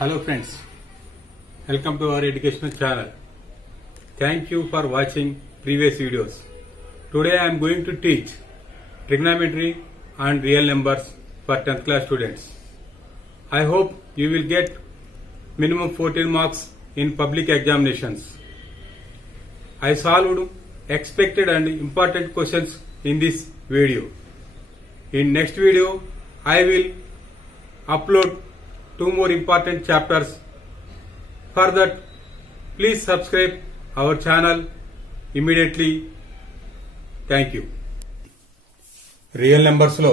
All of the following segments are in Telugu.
Hello friends, welcome to our educational channel. Thank you for watching previous videos. Today I am going to teach trigonometry and real numbers for 10th class students. I hope you will get minimum 14 marks in public examinations. I solved expected and important questions in this video. In next video, I will upload 2 more important chapters. For that, please subscribe our channel immediately. Thank you. Real numbers లో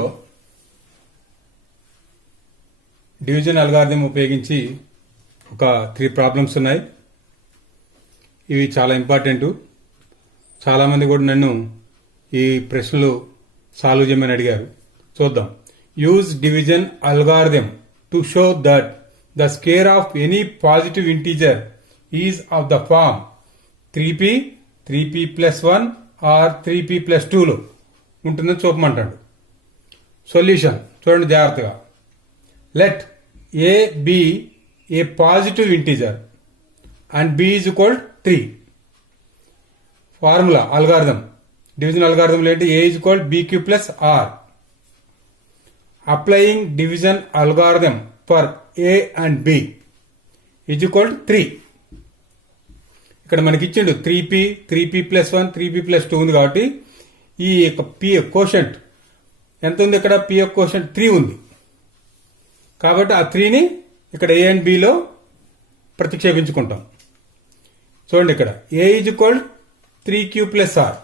డివిజన్ అల్గారిథం ఉపయోగించి ఒక 3 ప్రాబ్లమ్స్ ఉన్నాయి. ఇవి చాలా ఇంపార్టెంట్. చాలా మంది కూడా నన్ను ఈ ప్రశ్నలు సాల్వ్ చేయమని అడిగారు. చూద్దాం. Use division algorithm to show that the square of any positive integer is of the form 3p, 3p plus 1 or 3p plus 2 లో ఉంటుందని చూపమంటాడు. సొల్యూషన్ చూడండి జాగ్రత్తగా. Let a be a positive integer and b is equal 3. Formula algorithm division algorithm ఏంటి? a is equal bq plus r. Applying division algorithm for a and b is equal to 3. ఇక్కడ మనకి ఇచ్చిండు 3p, 3p plus 1, 3p plus 2 ఉంది కాబట్టి ఈ యొక్క p కోషంట్ ఎంత ఉంది? ఇక్కడ p యొక్క కోషంట్ 3 ఉంది కాబట్టి ఆ 3ని ఇక్కడ a and b లో ప్రతిక్షేపించుకుంటాం. చూడండి ఇక్కడ a is equal 3q plus r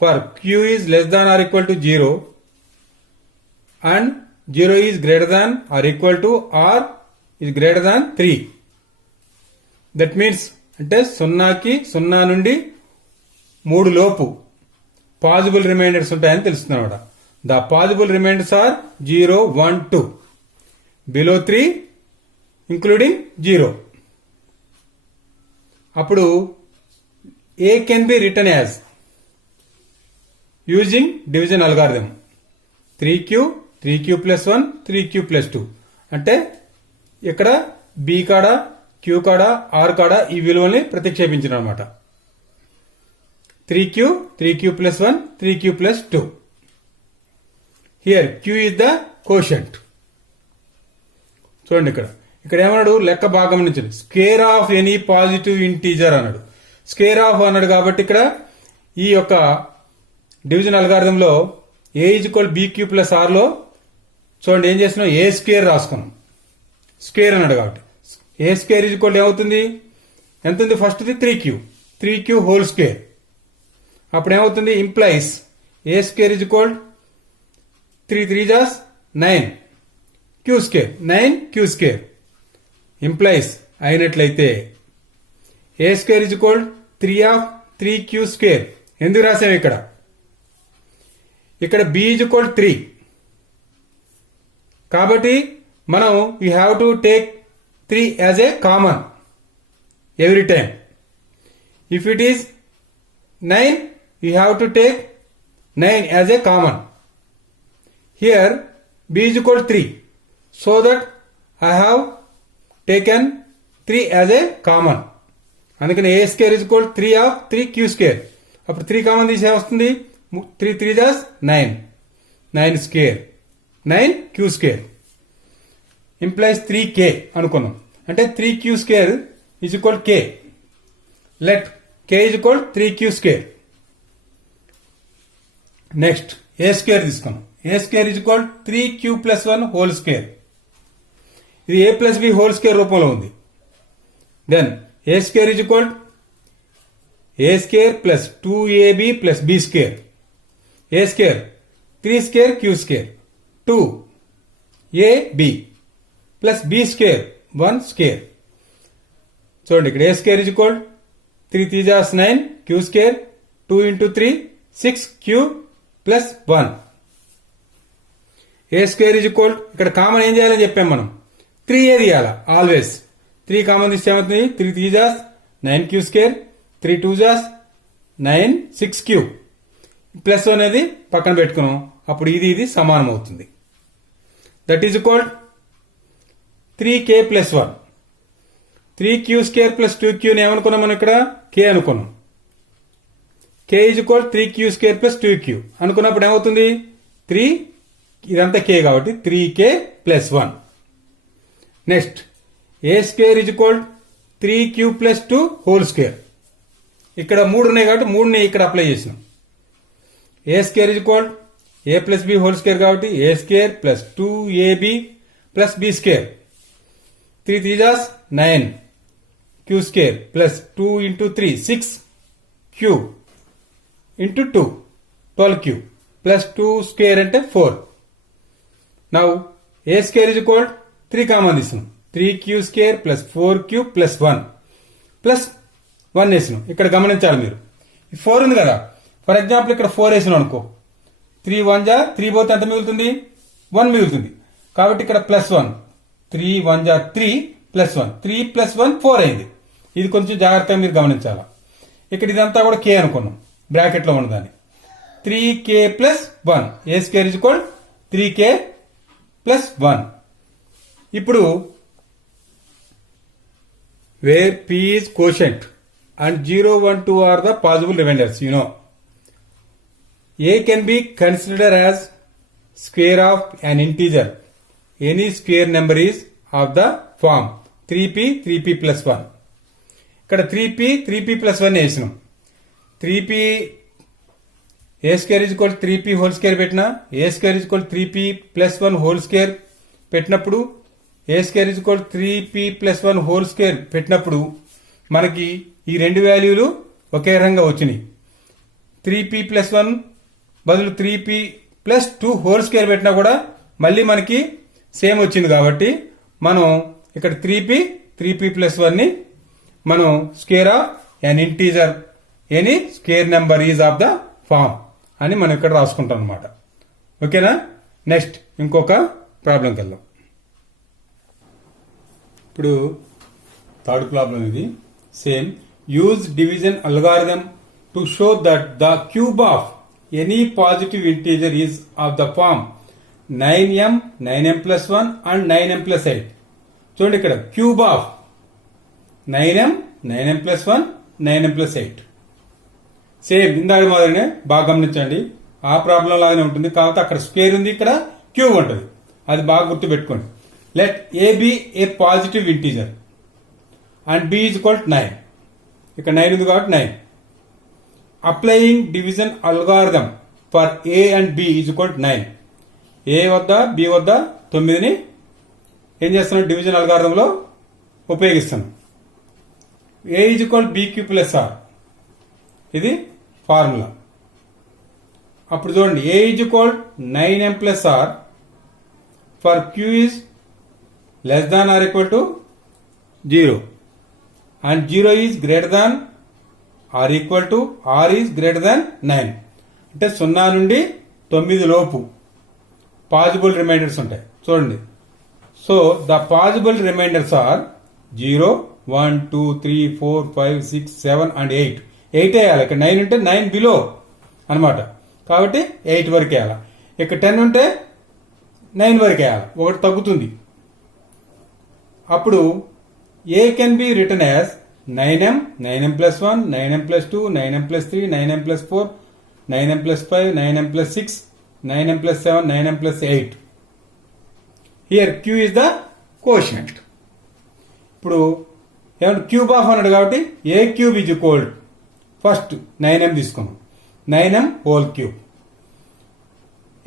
for q is less than or equal to 0 and 0 is greater than or equal to r is greater than 3. That means అంటే 0 నుండి 3 లోపు పాజిబుల్ రిమైండర్స్ ఉంటాయని తెలుస్తుంది అన్నమాట. The possible remainders are 0, 1, 2. Below 3 including 0. అప్పుడు a can be written as using division algorithm 3q plus 1, 3q plus 2. అంటే ఇక్కడ b కాడ, q కాడ, r కాడ ఈ విలువల్ని ప్రతిక్షేపించిన అనమాట. 3q plus 1, 3q plus 2. Here q is the quotient. చూడండి ఇక్కడ ఏమన్నాడు? లెక్క భాగం నుంచి square of any positive integer అన్నాడు. స్క్వేర్ ఆఫ్ అన్నాడు కాబట్టి ఇక్కడ ఈ యొక్క division అల్గారిథంలో a is equal bq plus r లో చూడండి ఏం చేస్తున్నాం? ఏ స్క్వేర్ రాసుకున్నాం. స్క్వేర్ అన్నాడు కాబట్టి ఏ స్క్వేర్ ఈజ్ ఈక్వల్ ఏమవుతుంది? ఎంత ఉంది? ఫస్ట్ది 3q హోల్ స్క్వేర్. అప్పుడు ఏమవుతుంది? Implies A square is equal 3 3 జాస్ 9 q square 9q square implies అయినట్లయితే A square is equal 3 of 3q square. ఎందుకు రాసాం ఇక్కడ b ఈజ్ ఈక్వల్ 3 కాబట్టి మనం you have to take 3 as a common every time. If it is 9 you have to take 9 as a common. Here b is equal 3 so that I have taken 3 as a common. అందుకని A square is equal 3 of 3q square. అప్పుడు 3 కామన్ తీసే వస్తుంది. 3 3 జాస్ 9 square 9q square implies 3k అనుకున్నాం. అంటే 3q square is equal k. Let k is equal 3q square. Next A square తీసుకున్నాం. A square is equal 3q plus 1 whole square. ఇది a plus b whole square రూపంలో ఉంది. Then A square is equal a square plus 2ab plus b square. A square 3 square q square 2ab plus b square 1 square. చూడండి ఇక్కడ ఏ స్క్వేర్ ఈజ్ ఈక్వల్ 3 3 జాస్ 9 q square 2 into 3 6q plus 1. A square is equal ఇక్కడ కామన్ ఏం చేయాలని చెప్పాం మనం? 3a తీయాలా ఆల్వేస్. 3 కామన్ తీస్తే ఏమవుతుంది? 3 3 Jos 9q square 3 2 Jos 9 6q plus అనేది పక్కన పెట్టుకున్నాం. అప్పుడు ఇది సమానం అవుతుంది. That is equal 3k plus 1. 3q² plus 2q ఏమనుకున్నాం మనం ఇక్కడ k అనుకున్నాం. k is equal 3q² plus 2q అనుకున్నప్పుడు ఏమవుతుంది 3 ఇదంతా k కాబట్టి 3k plus 1. Next a² is equal 3q plus 2 whole square. ఇక్కడ 3 ఉన్నాయి కాబట్టి 3ని ఇక్కడ అప్లై చేసినాం. a² is equal a plus b whole square కాబట్టి a² plus 2ab plus b square. 3 3 జాస్ 9 q² plus 2 into 3 6q into 2 12q plus 2 square అంటే 4. Now a² is equal 3 common తీసినాం 3q² plus 4q plus 1 plus 1 వేసినాం. ఇక్కడ గమనించాలి మీరు 4 ఉంది కదా, ఫర్ ఎగ్జాంపుల్ ఇక్కడ 4 వేసినాం అనుకో, 3 1 జా 3 పోతే ఎంత మిగులుతుంది 1 మిగులుతుంది. కాబట్టి ఇక్కడ ప్లస్ 1 3 1 జా 3 ప్లస్ 1 3 ప్లస్ 1 4 అయింది. ఇది కొంచెం జాగ్రత్తగా మీరు గమనించాలా. ఇక్కడ ఇదంతా కూడా k అనుకున్నాం బ్రాకెట్ లో ఉన్నదాన్ని 3k plus 1 a² is equal 3k plus 1. ఇప్పుడు wear p is quotient and 0 1 2 are the possible remainders, you know, a can be considered as square of an integer. Any square number is of the form 3p 3p plus 1. ఇక్కడ 3p plus 1 వేసినాం. 3p a² is equal 3p whole square పెట్టినా a² is equal 3p plus 1 whole square పెట్టినప్పుడు a² is equal 3p plus 1 whole square పెట్టినప్పుడు మనకి ఈ రెండు వాల్యూలు ఒకే రకంగా వచ్చినాయి. 3p ప్లస్ 1 బదులు 3p ప్లస్ 2 హోల్ స్క్వేర్ పెట్టినా కూడా మళ్ళీ మనకి సేమ్ వచ్చింది. కాబట్టి మనం ఇక్కడ 3p ప్లస్ 1 ని మనం square of an integer any square number is of the form అని మనం ఇక్కడ రాసుకుంటాం అనమాట. ఓకేనా. నెక్స్ట్ ఇంకొక ప్రాబ్లంకి వెళ్దాం. ఇప్పుడు థర్డ్ ప్రాబ్లం ఇది same. Use division algorithm to show that the cube of any positive integer is of the form 9m 9m plus 1 and 9m plus 8. చూడండి ఇక్కడ cube of 9m 9m plus 1 9m plus 8 same ఇందాక మాదిరినే బాగా గమనించండి. ఆ ప్రాబ్లం లాగానే ఉంటుంది, కాకపోతే అక్కడ స్క్వేర్ ఉంది, ఇక్కడ క్యూబ్ ఉంటుంది. అది బాగా గుర్తు పెట్టుకోండి. Let a b a positive integer and b is equal 9. ఇక్కడ 9 ఉంది కాబట్టి 9. Applying division algorithm for a and b is equal 9. A వద్ద బి వద్ద 9ని ఏం చేస్తున్నాం డివిజన్ అల్గారిథంలో ఉపయోగిస్తున్నాం. A is equal b q plus r, ఇది ఫార్ములా. అప్పుడు చూడండి a is equal 9m plus r for q is less than r equal to 0 and 0 is greater than r equal to r is greater than 9. అంటే 0 నుండి 9 లోపు పాజిబుల్ రిమైండర్స్ ఉంటాయి. చూడండి. So the possible remainders are 0 1 2 3 4 5 6 7 and 8. 8 వేయాలి. ఇక్కడ 9 ఉంటే 9 బిలో అనమాట, కాబట్టి 8 వరకు వేయాలి. ఇక్కడ 10 ఉంటే 9 వరకు వేయాలి, ఒకటి తగ్గుతుంది. అప్పుడు a can be written as 9m 9m plus 1 9m plus 2 9m plus 3 9m plus 4 9m plus 5 9m plus 6 9m plus 7 9m plus 8. Here q is the quotient. ఇప్పుడు ఏమంటే క్యూబ్ ఆఫ్ అన్నాడు కాబట్టి a cube is equal first 9m తీసుకున్నాం 9m whole cube.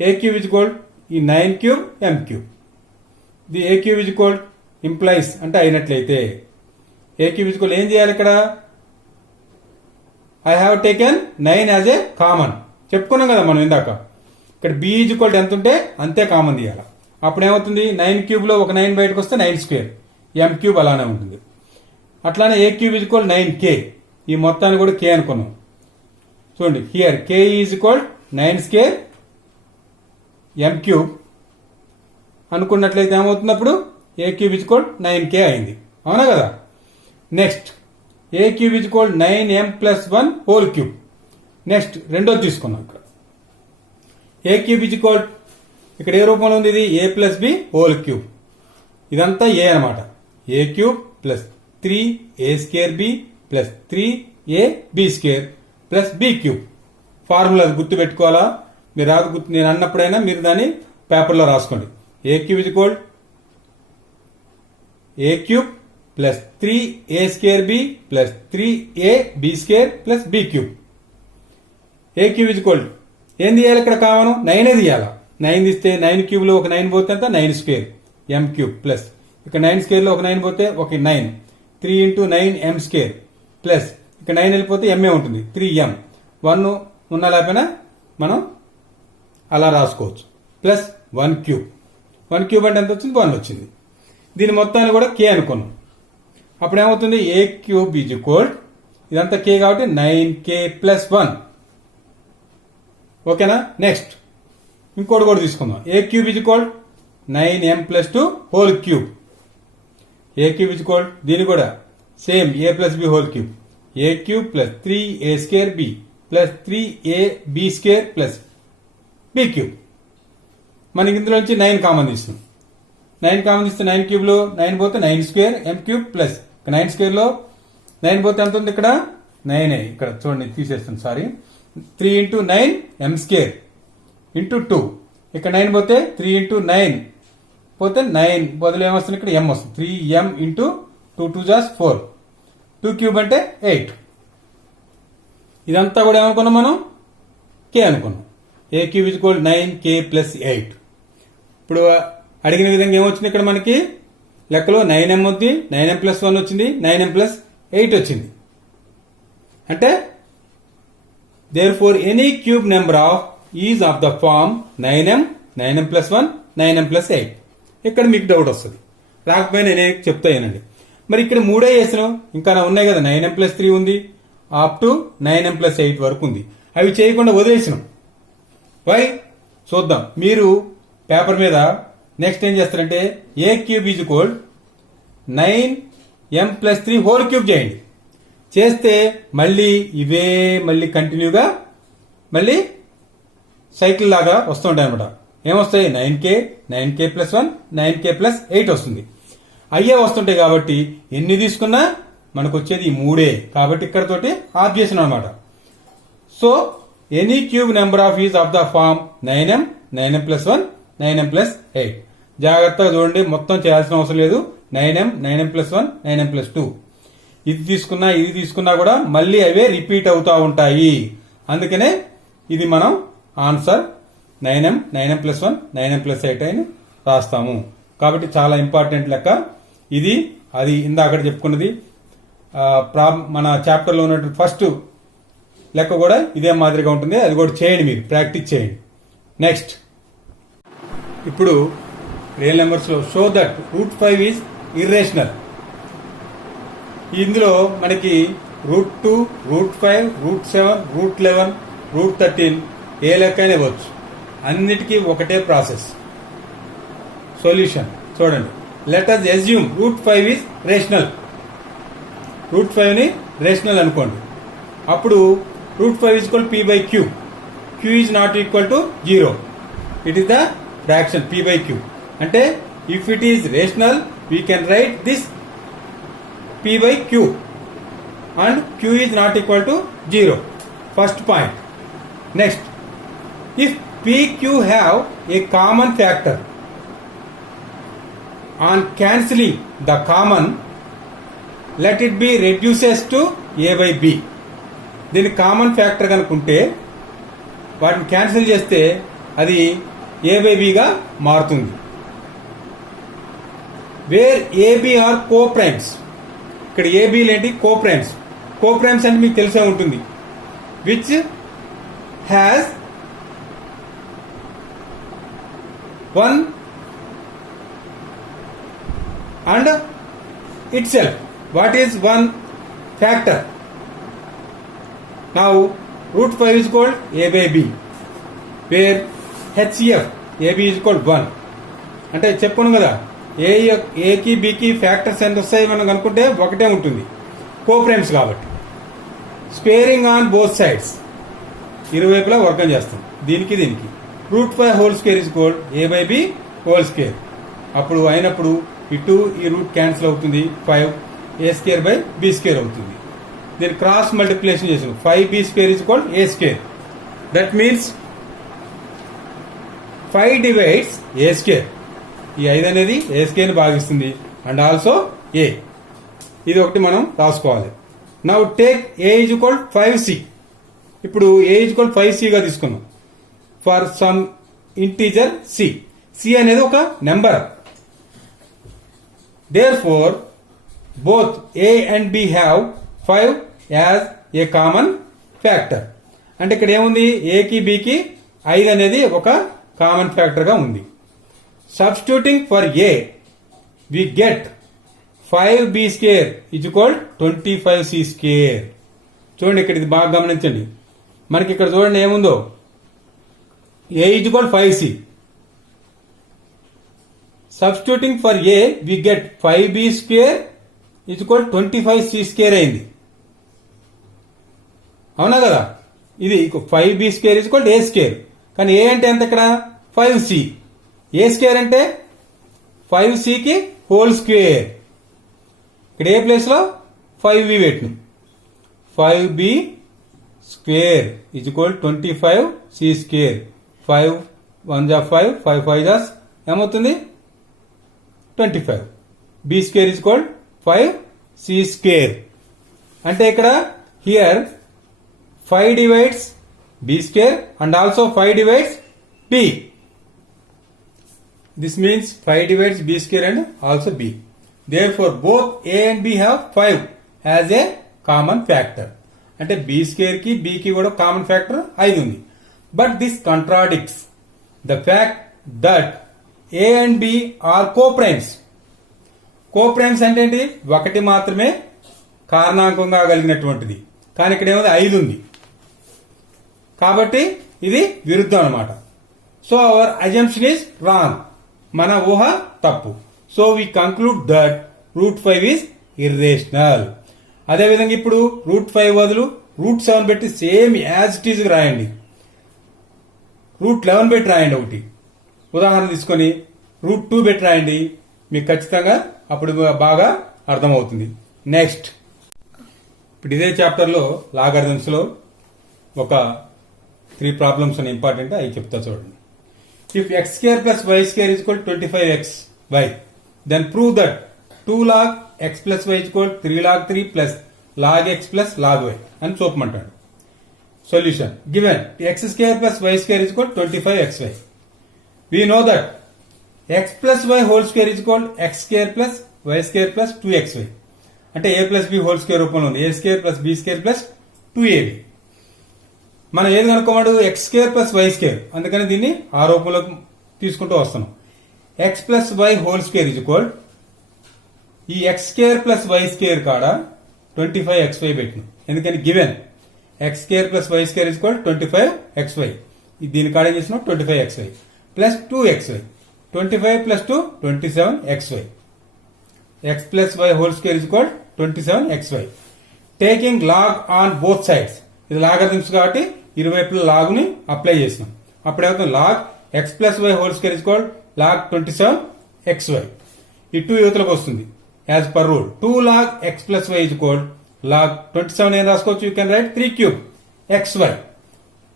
A cube is equal ఈ 9 cube m cube. The a cube is equal implies అంటే అయినట్లయితే ఏ క్యూబ్ ఈజ్ ఈక్వల్ ఏం చేయాలి ఇక్కడ I have taken 9 as a common చెప్పుకున్నాం కదా మనం ఇందాక. ఇక్కడ బి ఈజ్ ఈక్వల్ ఎంత ఉంటే అంతే కామన్ తీయాలి. అప్పుడు ఏమవుతుంది 9 క్యూబ్ లో ఒక 9 బయటకు వస్తే 9 స్క్వేర్, m క్యూబ్ అలానే ఉంటుంది. అట్లానే ఏ క్యూబ్ ఈజ్ ఈక్వల్ 9k, ఈ మొత్తాన్ని కూడా k అనుకున్నాం. చూడండి here k is equal 9 square m cube అనుకున్నట్లయితే ఏమవుతుంది అప్పుడు ఏ క్యూబ్ ఈజ్ ఈక్వల్ 9k అయింది. అవునా కదా. Next A cube is equal 9m plus 1 whole cube. Next రెండోది తీసుకున్నాం. ఇక్కడ ఏ క్యూబ్ ఈజ్ ఈక్వల్ ఇక్కడ ఏ రూపంలో ఉంది, ఇది a plus b whole cube. ఇదంతా ఏ అనమాట. A cube plus 3a² b plus 3ab² plus b cube. Formula గుర్తు పెట్టుకోవాలా? మీరు రాదు గుర్తు, నేను అన్నప్పుడైనా మీరు దాన్ని పేపర్లో రాసుకోండి. A cube is equal a cube plus 3a² b plus 3ab² plus b cube. A cube is equal ఏం తీయాలి? ఇక్కడ కావను 9 తీయాలా. 9 తీస్తే 9 క్యూబ్ లో ఒక 9 పోతే అంత 9² m క్యూబ్ ప్లస్ ఇక్కడ 9² లో ఒక 9 పోతే ఒక 9 3 ఇంటూ 9 m² ప్లస్ ఇక్కడ 9 వెళ్ళిపోతే ఎంఏ ఉంటుంది 3m. 1 ఉన్నా లేకపోయినా మనం అలా రాసుకోవచ్చు. Plus 1 cube. 1 క్యూబ్ అంటే ఎంత వచ్చింది? 1 వచ్చింది. దీని మొత్తాన్ని కూడా కే అనుకున్నాం. అప్పుడు ఏమవుతుంది? ఏ క్యూబ్ ఈజ్ ఈక్వల్ ఇదంతా కే కాబట్టి 9k ప్లస్ 1. ఓకేనా? నెక్స్ట్ ఇంకోటి కూడా తీసుకుందాం. A cube is equal 9m plus 2 whole cube. A cube is equal దీని కూడా same a plus b whole cube. A cube plus 3a² b plus 3ab² plus b cube. మనకి ఇందులో నుంచి 9 కామన్ తీస్తున్నాం. 9 కామన్ తీస్తే 9 క్యూబ్ లో 9 పోతే 9² m క్యూబ్ ప్లస్ 9² లో 9 పోతే ఎంత ఉంది? ఇక్కడ 9. ఇక్కడ చూడండి తీసేస్తాను, సారీ. 3 into 9 m² into 2. ఇక్కడ 9 పోతే 3 ఇంటూ 9 పోతే 9 బదులు ఏమొస్తుంది? ఇక్కడ m వస్తుంది. 3m into 2 2 Jos 4. 2 క్యూబ్ అంటే 8. ఇదంతా కూడా ఏమనుకున్నాం మనం? కే అనుకున్నాం. A cube is equal 9k plus 8. ఇప్పుడు అడిగిన విధంగా ఏమొచ్చింది? ఇక్కడ మనకి లెక్కలో 9m ఉంది, 9m ప్లస్ 1 వచ్చింది, 9m ప్లస్ 8 వచ్చింది. అంటే therefore any cube number is of the form 9m, 9m plus 1, 9m plus 8. ఇక్కడ మీకు డౌట్ వస్తుంది. రాకపోయినా నేనే చెప్తానండి. మరి ఇక్కడ 3 వేసినాం, ఇంకా ఉన్నాయి కదా 9m plus 3 ఉంది, అప్ టు 9m plus 8 వరకు ఉంది. అవి చేయకుండా వదిలేసినాం. వై చూద్దాం. మీరు పేపర్ మీద నెక్స్ట్ ఏం చేస్తారంటే a cube is equal 9m plus 3 whole cube చేయండి. చేస్తే మళ్ళీ ఇవే మళ్ళీ కంటిన్యూగా మళ్ళీ సైకిల్ లాగా వస్తుంటాయి అనమాట. ఏమొస్తాయి? 9k ప్లస్ 1, 9k ప్లస్ 8 వస్తుంది. అయ్యే వస్తుంటాయి కాబట్టి ఎన్ని తీసుకున్నా మనకు వచ్చేది ఈ 3 కాబట్టి ఇక్కడతోటి ఆఫ్ చేసిన అనమాట. So any cube number of is of the form 9m, 9m plus 1, 9m plus 8. జాగ్రత్తగా చూడండి, మొత్తం చేయాల్సిన అవసరం లేదు. 9m, 9m plus 1, 9m plus 2. ఇది తీసుకున్నా కూడా మళ్ళీ అవే రిపీట్ అవుతా ఉంటాయి. అందుకనే ఇది మనం answer 9m, 9m plus 1, 9m plus 8 అని రాస్తాము. కాబట్టి చాలా ఇంపార్టెంట్ లెక్క ఇది. అది ఇందాక చెప్పుకున్నది మన చాప్టర్ లో ఉన్నటువంటి ఫస్ట్ లెక్క కూడా ఇదే మాదిరిగా ఉంటుంది. అది కూడా చేయండి, మీరు ప్రాక్టీస్ చేయండి. నెక్స్ట్ ఇప్పుడు రియల్ నెంబర్స్ లో షో దట్ √5 ఈజ్ ఇర్రేషనల్. ఇందులో మనకి √2, √5, √7, √11, √13 ఏ లెక్క అయినా ఇవ్వచ్చు. అన్నిటికీ ఒకటే ప్రాసెస్. సొల్యూషన్ చూడండి. Let us assume √5 is rational. √5 ని రేషనల్ అనుకోండి. అప్పుడు √5 is equal p by q. q is not equal to 0. It is the fraction p by q. అంటే if it is rational we can write this p by q and q is not equal to 0. First point. Next, if p, q have a common factor, on cancelling the common, let it be reduces to a by b. దీని కామన్ ఫ్యాక్టర్ కనుకుంటే వాటిని క్యాన్సిల్ చేస్తే అది a by b గా మారుతుంది. Where ab are coprimes. ఇక్కడ ఏబీలు ఏంటి? Co primes. కో ప్రైమ్స్ అంటే మీకు తెలిసే ఉంటుంది. Which has one and it self. What is one factor? Now √5 is called a by b, where HCF ab is called 1. అంటే చెప్పను కదా, ఏకి బికి ఫ్యాక్టర్స్ ఎంత వస్తాయి మనం అనుకుంటే ఒకటే ఉంటుంది, కో ప్రైమ్స్ కాబట్టి. స్క్వేరింగ్ ఆన్ బోత్ సైడ్స్, ఇరువైపులా వర్గం చేస్తాం దీనికి దీనికి. √5 whole square is equal a by b whole square. అప్పుడు అయినప్పుడు ఈ 2 ఈ రూట్ క్యాన్సిల్ అవుతుంది 5 ఏ స్క్వేర్ బై బి స్క్వేర్ అవుతుంది. దీన్ని క్రాస్ మల్టిప్లికేషన్ చేసాం 5b square is equal A square. That means 5 divides A square. ఈ 5 అనేది ఏ స్క్వేర్ ని భాగిస్తుంది అండ్ ఆల్సో ఏ. ఇది ఒకటి మనం రాసుకోవాలి. Now take a is equal 5c. ఇప్పుడు ఏ ఈజ్ ఈక్వల్ 5c గా తీసుకున్నాం for some integer c. c అనేది ఒక number. Therefore both a and b have 5 as a common factor. అంటే ఇక్కడ ఏముంది, a కి b కి 5 అనేది ఒక కామన్ ఫ్యాక్టర్ గా ఉంది. Substituting for a we get 5b square is equal 25c square. చూడండి ఇక్కడ ఇది బాగా గమనించండి. మనకి ఇక్కడ చూడండి ఏముందో, a is equal 5c. Substituting for a we get 5b square is equal 25c square అయింది. అవునా కదా? ఇది 5b square is equal a square. కానీ a అంటే ఎంత ఇక్కడ 5c. a square అంటే 5c కి హోల్ స్క్వేర్. ఇక్కడ ఏ ప్లేస్ లో 5b పెట్టిన 5b square is equal 25c square. 5 1 जा 5 5 5 जा ఏమవుతుంది 25. b square is equal 5c square. అంటే ఇక్కడ here 5 divides b square and also 5 divides b. This means 5 divides b square and also b. Therefore both a and b have 5 as a common factor. అంటే b square కి b కి కూడా కామన్ ఫ్యాక్టర్ 5 ఉంది. But this contradicts the fact that a and b are co-primes. Coprimes అంటే ఏంటి, ఒకటి మాత్రమే కారణాంకంగా కలిగినటువంటిది. కానీ ఇక్కడ ఏమైంది 5 ఉంది కాబట్టి ఇది విరుద్ధం అన్నమాట. So our assumption is wrong. మన ఊహ తప్పు. So we conclude that root 5 is irrational. అదేవిధంగా ఇప్పుడు రూట్ 5 బదులు రూట్ 7 పెట్టి సేమ్ యాజ్ ఇట్ ఈజ్ రాయండి. రూట్ 11 పెట్టి రాయండి. ఒకటి ఉదాహరణ తీసుకొని రూట్ 2 పెట్టి రాయండి. మీకు ఖచ్చితంగా అప్పుడు బాగా అర్థమవుతుంది. నెక్స్ట్ ఇప్పుడు ఇదే చాప్టర్ లో లాగరిథమ్స్ లో ఒక 3 ప్రాబ్లమ్స్ అని ఇంపార్టెంట్ అవి చెప్తా చూడండి. If x square plus y square is equal 25xy then prove that 2 log x plus y is equal 3 log 3 plus log x plus log y అని చూపమంటాడు. Solution given x square plus y square is equal 25xy. We know that x plus y whole square is equal x square plus y square plus 2xy. అంటే a plus b whole square రూపంలో ఉంది. a square plus b square plus 2ab. మనం ఏది కనుక్కోమాడు x square plus y square. అందుకని దీన్ని ఆ రూపంలో తీసుకుంటూ వస్తున్నాం. x plus y whole square is equal ఈ x square plus y square కాడ 25xy పెట్టిన. ఎందుకని given x square plus y square is equal 25xy. దీని కాడ ఏం చేసినాం 25xy plus 2xy. 25 plus 2 27xy. x plus y whole square is equal 27xy. Taking log on both sides. ఇది లాగరిథమ్స్ కాబట్టి ఇరువైపుల లాగ్ ని అప్లై చేసినాం. అప్పుడేమవుతుంది log x plus y whole square is equal log 27xy. ఈ 2 యువతలకు వస్తుంది as per rule. 2 log x plus y is equal log 27 ఏం రాసుకోవచ్చు, you can right 3 cube xy.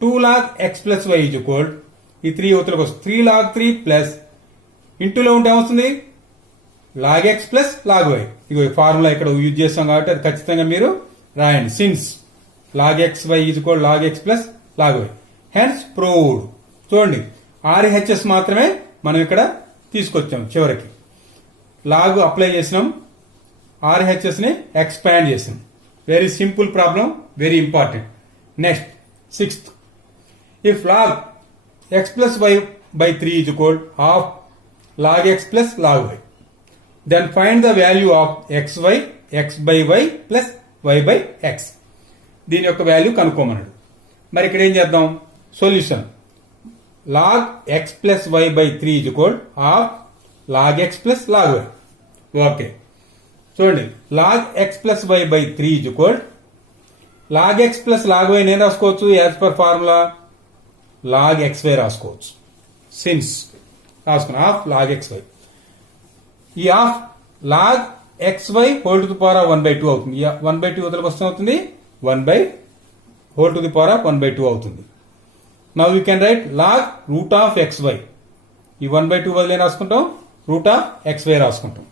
2 log x plus y is equal ఈ 3 యువతలకు వస్తుంది 3 log 3 ప్లస్ ఇంటూలో ఉంటే ఏమవుతుంది log x plus log y. ఇగో ఫార్ములా ఇక్కడ యూజ్ చేస్తాం కాబట్టి అది ఖచ్చితంగా మీరు రాయండి. Since log x y is equal log x plus log y. Hence proved. చూడండి ఆర్హెచ్ఎస్ మాత్రమే మనం ఇక్కడ తీసుకొచ్చాం. చివరికి లాగ్ అప్లై చేసినాం, ఆర్హెచ్ఎస్ ని ఎక్స్పాండ్ చేసినాం. Very simple problem, very important. Next 6th. If log x plus y by 3 is equal half log x plus log y, then find the value of xy x by y plus y by x. దీని యొక్క వాల్యూ కనుక్కోమన్నాడు. మరి ఇక్కడ ఏం చేద్దాం, solution log x plus y by 3 is equal of log x plus log y. Okay చూడండి log x plus y by 3 is equal log x plus log y నేను రాసుకోవచ్చు as per formula log xy రాసుకోవచ్చు. సిన్స్ రాసుకున్నా హాఫ్ లాగ్ ఎక్స్ వై. ఈ half log xy whole to the power of 1/2 అవుతుంది. 1/2 వదలకు వస్తే అవుతుంది 1 whole to the power of 1/2 అవుతుంది. Now you can write log root of xy. ఈ 1/2 వదిలే రాసుకుంటాం, రూట్ ఆఫ్ xy రాసుకుంటాం.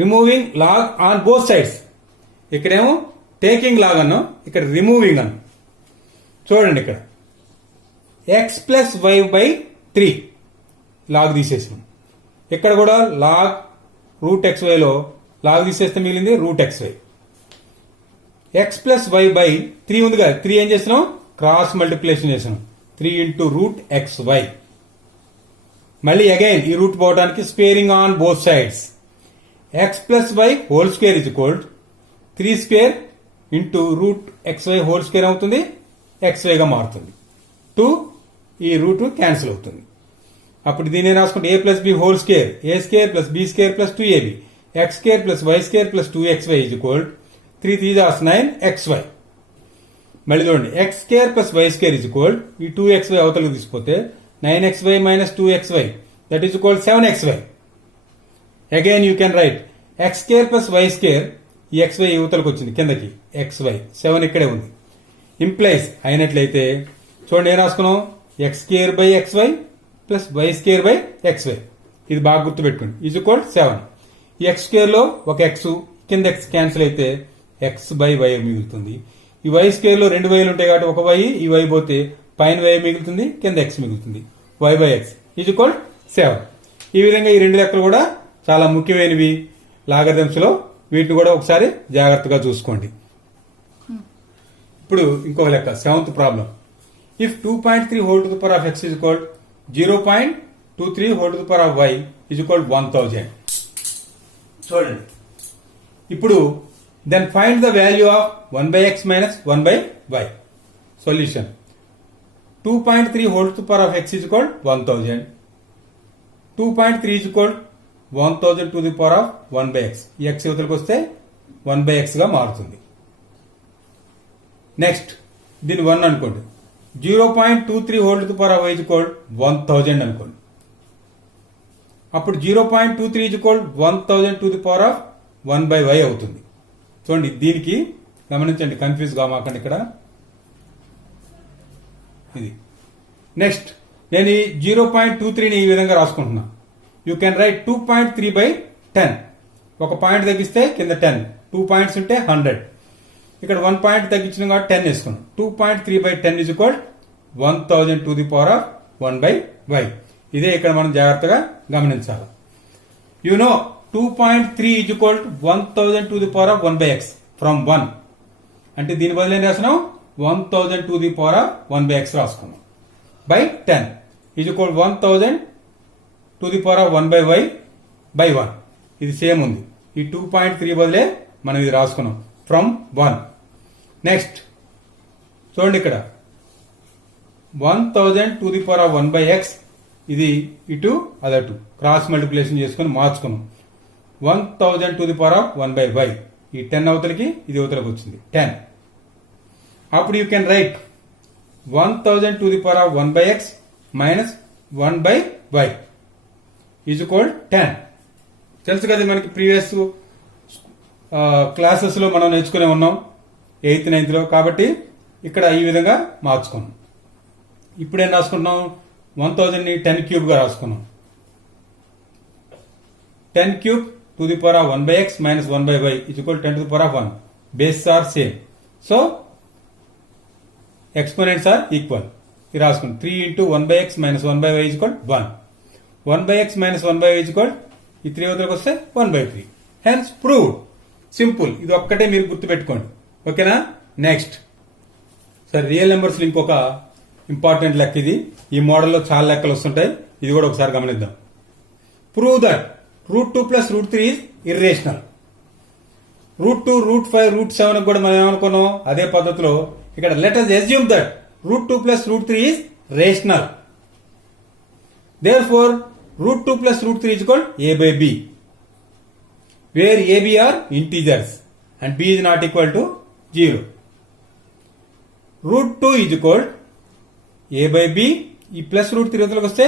Removing log on both sides. ఇక్కడేమో టేకింగ్ లాగ్ అన్నాం, ఇక్కడ రిమూవింగ్ అన్నాం. చూడండి ఇక్కడ x plus y by 3 log తీసేసాం. ఇక్కడ కూడా లాగ్ రూట్ xyలో లాగ్ తీసేస్తే మిగిలింది root xy. x plus y by 3 ఉంది కదా, 3 ఏం చేసినాం, క్రాస్ మల్టిప్లికేషన్ చేసినాం. 3 ఇంటూ రూట్ xy. మళ్ళీ అగైన్ ఈ రూట్ పోవడానికి squaring on both sides. x plus y whole square is equal 3 square into root xy whole square అవుతుంది, xy గా మారుతుంది. 2 ఈ రూట్ క్యాన్సిల్ అవుతుంది. అప్పుడు దీన్ని రాసుకుంటే a plus b whole square, a square plus b square plus 2ab, x square plus y square plus 2xy is equal 3 3 9xy. మళ్ళీ చూడండి x square plus y square is equal ఈ 2xy అవతలకు తీసుకుపోతే 9xy minus 2xy that is equal 7xy. Again you can write x square plus y square, ఈ xy యువతలకు వచ్చింది కిందకి, xy 7 ఇక్కడే ఉంది. ఇంప్లైస్ అయినట్లయితే చూడండి ఏం రాసుకున్నాం, x square by xy plus y square by xy. ఇది బాగా గుర్తుపెట్టుకోండి, ఈజ్ ఈక్వల్ 7. ఈ x స్క్వేర్ లో ఒక x కింద x క్యాన్సిల్ అయితే x బై y మిగులుతుంది. ఈ y స్క్వేర్ లో 2 వైలు ఉంటాయి కాబట్టి ఒక y, ఈ y పోతే పైన y మిగులుతుంది, కింద x మిగులుతుంది. y by x is equal 7. ఈ విధంగా ఈ రెండు లెక్కలు కూడా చాలా ముఖ్యమైనవి లాగరిథమ్స్ లో. వీటిని కూడా ఒకసారి జాగ్రత్తగా చూసుకోండి. ఇప్పుడు ఇంకొక లెక్క, 7th problem. If 2.3 whole to the power of x is equal 0.23 whole to the power of y is equal 1000. చూడండి ఇప్పుడు then find the value of 1/x minus 1/y. Solution 2.3 whole to the power of x is equal 1000. 2.3 is equal 1000 to the power of 1/x. ఈ x యువతలకు వస్తే 1/x గా మారుతుంది. నెక్స్ట్ దీన్ని 1 అనుకోండి. 0.23 whole to the power of y is equal 1000 అనుకోండి. అప్పుడు 0.23 is equal 1000 to the power of 1/y అవుతుంది. చూడండి దీనికి గమనించండి, కన్ఫ్యూజ్ కామాకండి ఇక్కడ. ఇది నెక్స్ట్ నేను ఈ 0.23ని ఈ విధంగా రాసుకుంటున్నా. You can write 2.3 by 10. ఒక పాయింట్ తగ్గిస్తే కింద 10, 2 పాయింట్స్ ఉంటే 100. ఇక్కడ 1 పాయింట్ తగ్గించిన కాబట్టి 10 వేసుకున్నాం. 2.3 by 10 is equal 1000 to the power of 1/y. ఇదే ఇక్కడ మనం జాగ్రత్తగా గమనించాలి. You know 2.3 is equal 1000 to the power of 1/x from 1. అంటే దీని బదులు ఏం రాసినాం, 1000 to the power of 1/x రాసుకున్నాం. By 10 is equal 1000 to the power of 1/y by 1. ఇది సేమ్ ఉంది. ఈ 2.3 బదులే మనం ఇది రాసుకున్నాం ఫ్రమ్ 1. నెక్స్ట్ చూడండి ఇక్కడ 1000 to the power of 1/x, ఇది ఇటు అదటు క్రాస్ మల్టిప్లికేషన్ చేసుకుని మార్చుకున్నాం. 1000 to the power of 1/y. ఈ 10 అవతలకి ఇది అవతలకి వచ్చింది 10. అప్పుడు you can right 1000 to the power of 1/x minus 1/y is equal 10. తెలుసు కదా మనకి ప్రీవియస్ క్లాసెస్ లో మనం నేర్చుకునే ఉన్నాం 8th 9th లో. కాబట్టి ఇక్కడ ఈ విధంగా మార్చుకున్నాం. ఇప్పుడు ఏం రాసుకుంటున్నాం, 1000 ని 10 క్యూబ్ గా రాసుకున్నాం. 10 cube to the power of 1/x minus 1/y is equal 10 to the power of 1. Base are same, so exponents are equal. ఇది రాసుకున్నాం. 3 into 1/x minus 1/y is equal 1. 1/x minus 1/y is equal ఈ 3 వద్దకు వస్తే 1/3. Hence proved. సింపుల్. ఇది ఒక్కటే మీరు గుర్తుపెట్టుకోండి, ఓకేనా. నెక్స్ట్ సార్ రియల్ నెంబర్స్ ఇంకొక ఇంపార్టెంట్ లెక్క ఇది. ఈ మోడల్లో చాలా లెక్కలు వస్తుంటాయి, ఇది కూడా ఒకసారి గమనిద్దాం. Prove that √2 plus √3 is irrational. √2, √5, √7 కూడా మనం ఏమనుకున్నాం అదే పద్ధతిలో ఇక్కడ let us assume that √2 plus √3 is rational. Therefore, √2 plus √3 is equal a by b, where a, b are integers and b is not equal to 0. √2 is equal a by b, ఈ ప్లస్ √3 వద్దకు వస్తే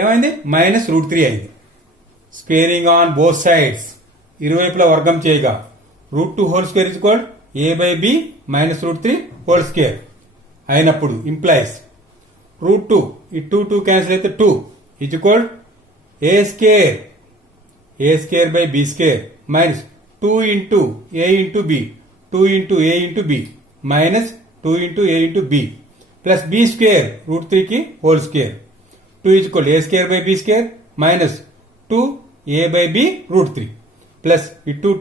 ఏమైంది -√3 అయింది. స్క్వేరింగ్ ఆన్ బోత్ సైడ్స్, ఇరువైపులా వర్గం చేయగా √2 whole square is equal a/b -√3 whole square అయినప్పుడు ఇంప్లైస్ √2 ఈ 2 క్యాన్సిల్ అయితే 2 is equal a square by b square minus 2 into a into b 2 into a into b minus 2 into a into b plus b square √3 की whole square 2 is equal to a square by b square minus 2 a by b √3 plus ఈ 2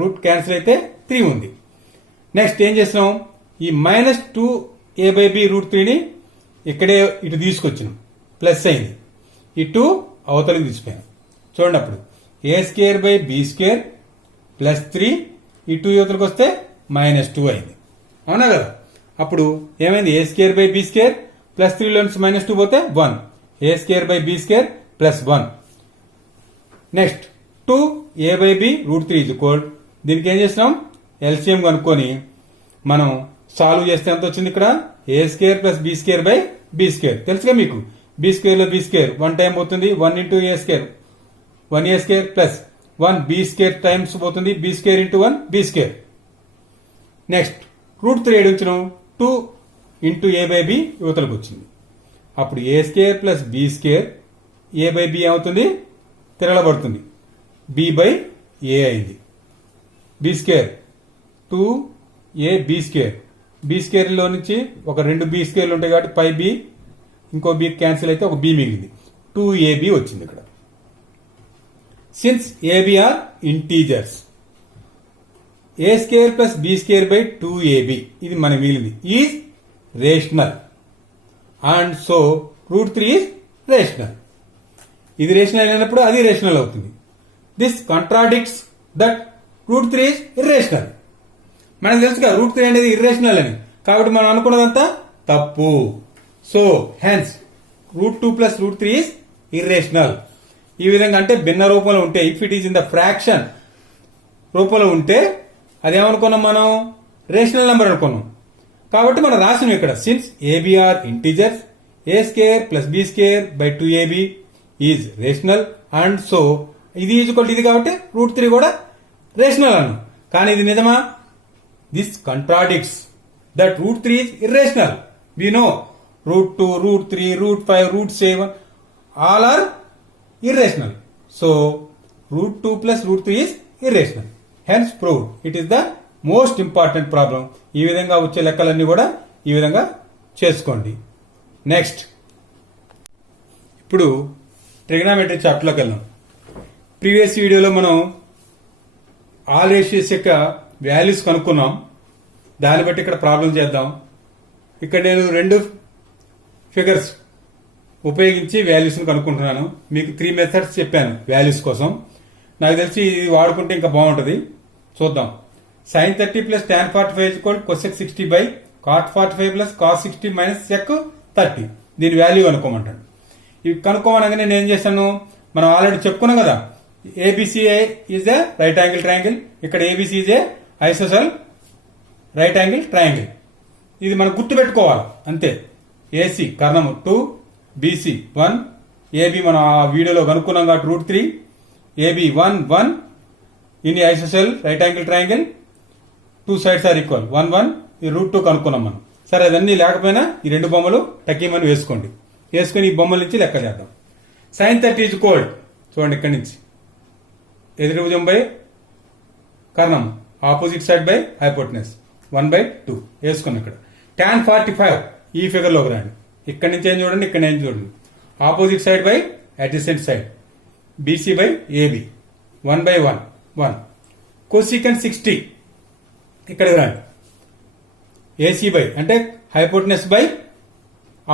రూట్ క్యాన్సిల్ అయితే 3 ఉంది. నెక్స్ట్ ఏం చేస్తున్నాం, ఈ -2 a by b √3ని ఇక్కడే ఇటు తీసుకొచ్చినాం, ప్లస్ అయింది. ఈ 2 అవతలకి తీసిపోయాం. చూడండి అప్పుడు a square by b square plus 3 ఈ 2 యువతలకు వస్తే -2 అయింది. అవునా కదా? అప్పుడు ఏమైంది, a square by b square plus 3 లో నుంచి -2 పోతే 1 a square by b square plus 1. Next 2 a by b √3 is equal, దీనికి ఏం చేసినాం, ఎల్సిఎం కనుక్కొని మనం సాల్వ్ చేస్తే ఎంత వచ్చింది, ఇక్కడ a square ప్లస్ b square by b square తెలుసుగా మీకు. b square లో b square 1 టైం పోతుంది, 1 into a square 1 a square plus 1 b square times పోతుంది, b square into 1 b square. Next √3 ఏడు వచ్చినాం, 2 ఇంటూ a బై b యువతలకు వచ్చింది. అప్పుడు a square ప్లస్ b square a by b ఏమవుతుంది, తిరగబడుతుంది, b బై a అయింది. b square 2a b square b square లో నుంచి ఒక 2 b square ఉంటాయి కాబట్టి పై b ఇంకో b క్యాన్సిల్ అయితే ఒక b మిగిలింది, 2ab వచ్చింది ఇక్కడ. Since ab are integers a square ప్లస్ b square బై 2ab ఇది మనకి మిగిలింది is rational and so √3 is rational. ఇది రేషనల్ అయినప్పుడు అది రేషనల్ అవుతుంది. This contradicts that √3 is irrational. మనకు తెలుసుగా √3 అనేది ఇర్రేషనల్ అని, కాబట్టి మనం అనుకున్నదంతా తప్పు. So hence √2 plus √3 is irrational. ఈ విధంగా అంటే భిన్న రూపంలో ఉంటే, if it is in the fraction రూపంలో ఉంటే అదేమనుకున్నాం మనం, రేషనల్ నెంబర్ అనుకున్నాం. కాబట్టి మనం రాసినాం ఇక్కడ since a b are integers a square plus b square by 2ab is rational and so ఇది ఈజ్ ఈక్వల్ ఇది కాబట్టి √3 కూడా రేషనల్ అన్నాం. కానీ ఇది నిజమా, this contradicts that √3 is irrational. We know √2 √3 √5 √7 all are irrational. So √2 plus √3 is irrational. Hence proved. It is the most important problem. ఈ విధంగా వచ్చే లెక్కలన్నీ కూడా ఈ విధంగా చేసుకోండి. నెక్స్ట్ ఇప్పుడు ట్రిగనామెట్రీ చాప్టర్లోకి వెళ్దాం. ప్రీవియస్ వీడియోలో మనం ఆల్ రేషియోస్ యొక్క వాల్యూస్ కనుక్కున్నాం. దాన్ని బట్టి ఇక్కడ ప్రాబ్లం చేద్దాం. ఇక్కడ నేను 2 ఫిగర్స్ ఉపయోగించి వాల్యూస్ కనుక్కుంటున్నాను. మీకు 3 మెథడ్స్ చెప్పాను వాల్యూస్ కోసం. నాకు తెలిసి ఇది వాడుకుంటే ఇంకా బాగుంటుంది. చూద్దాం. sin 30 plus tan 45 cosec 60 by cot 45 plus cos 60 minus sec 30 దీని వాల్యూ కనుక్కోమంటాడు. ఇవి కనుక్కోమనగానే నేను ఏం చేశాను, మనం ఆల్రెడీ చెప్పుకున్నాం కదా, ABC is a right angle triangle, ఇక్కడ ABC is a isosceles right angle triangle. ఇది మనం గుర్తు పెట్టుకోవాలి అంతే. ఏసీ కర్ణము 2 బీసీ 1 ఏబి మనం ఆ వీడియోలో కనుక్కున్నాం కాబట్టి √3 AB 1 1 in isosceles right angle triangle 2 sides are equal 1 1 ఈ √2 కనుక్కున్నాం మనం. సరే అదన్నీ లేకపోయినా ఈ 2 బొమ్మలు టకీమని వేసుకోండి. వేసుకుని ఈ బొమ్మల నుంచి లెక్క చేద్దాం. sin 30 ఈజ్ ఈక్వల్ చూడండి ఇక్కడి నుంచి ఎదురు భుజం బై కర్ణం ఆపోజిట్ సైడ్ బై హైపోటెనస్ 1/2 వేసుకున్నాం. ఇక్కడ tan 45 ఈ ఫిగర్ లోకి రండి. ఇక్కడ నుంచి ఏం చూడండి, ఇక్కడ ఏం చూడండి, opposite side by adjacent side BC by AB 1/1 1 cosecant 60 ఇక్కడికి రండి. ఏసీ బై అంటే hypotenuse by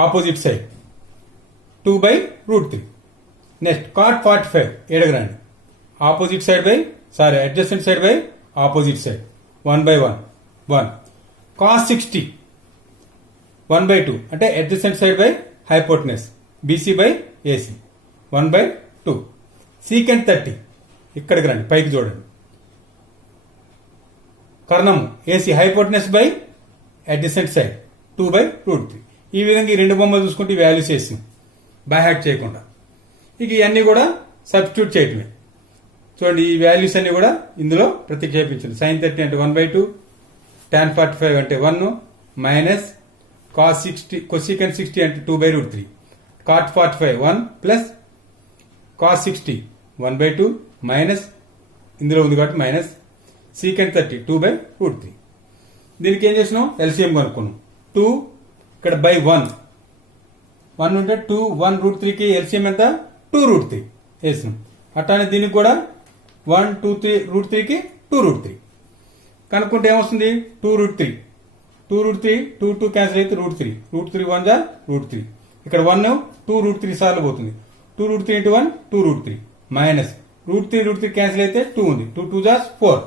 opposite side 2/√3. Next cot 45 ఏడకి రండి. Opposite side by adjacent side by opposite side 1/1 1 cos 60 1/2 అంటే adjacent side by hypotenuse BC by AC 1/2. Secant 30 ఇక్కడికి రండి, పైకి చూడండి. కర్ణము AC hypotenuse by adjacent side 2/√3. ఈ విధంగా ఈ 2 బొమ్మలు చూసుకుంటే వాల్యూస్ వేసింది బై హ్యాక్ చేయకుండా. ఇక ఇవన్నీ కూడా సబ్స్టిట్యూట్ చేయటమే. చూడండి ఈ వాల్యూస్ అన్ని కూడా ఇందులో ప్రతిక్షేపించండి. sin 30 అంటే 1/2, tan 45 అంటే 1 మైనస్ cos 60 cosecant 60 అంటే 2/√3, cot 45 1 ప్లస్ cos 60 1/2 మైనస్ ఇందులో ఉంది కాబట్టి మైనస్ secant 30 2/√3. దీనికి ఏం చేసినాం, ఎల్సిఎం కనుక్కున్నాం. 2 ఇక్కడ బై 1 ఉంటే 2 1√3కి ఎల్సిఎం ఎంత 2√3 వేసినాం. అట్లానే దీనికి కూడా 1 2 3√3కి 2√3 కనుక్కుంటే ఏమొస్తుంది 2√3 2 2 క్యాన్సిల్ అయితే √3 √3 1 జా √3. ఇక్కడ 1 2√3 సార్లు పోతుంది. 2√3 into 1 2√3 మైనస్ √3 క్యాన్సిల్ అయితే 2 ఉంది. 2 2 జా 4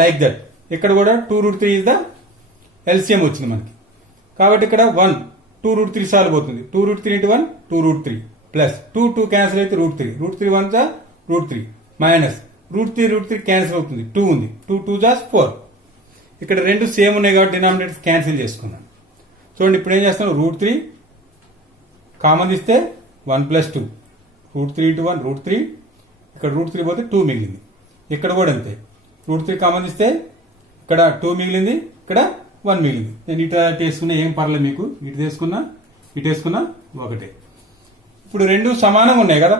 లైక్ దట్. ఇక్కడ కూడా 2√3 ఇస్ ద ఎల్సిఎం వచ్చింది మనకి. కాబట్టి ఇక్కడ 1 2√3 సార్లు పోతుంది. 2√3 into 1 2√3 ప్లస్ 2 2 క్యాన్సిల్ అయితే √3 √3 1 జా √3 మైనస్ √3 క్యాన్సిల్ అవుతుంది. 2 ఉంది. 2 2 జా 4. ఇక్కడ రెండు సేమ్ ఉన్నాయి కాబట్టి డినామినేటర్స్ క్యాన్సిల్ చేసుకున్నాను. చూడండి ఇప్పుడు ఏం చేస్తాను, √3 కామన్ ఇస్తే 1 ప్లస్ 2 √3 into 1 √3. ఇక్కడ √3 పోతే 2 మిగిలింది. ఇక్కడ కూడా అంతే, √3 కామన్ ఇస్తే ఇక్కడ 2 మిగిలింది, ఇక్కడ 1 మిగిలింది. నేను ఇటు వేసుకున్నా ఏం పర్లేదు మీకు, ఇటు వేసుకున్నా ఇటు వేసుకున్నా ఒకటే. ఇప్పుడు రెండు సమానంగా ఉన్నాయి కదా.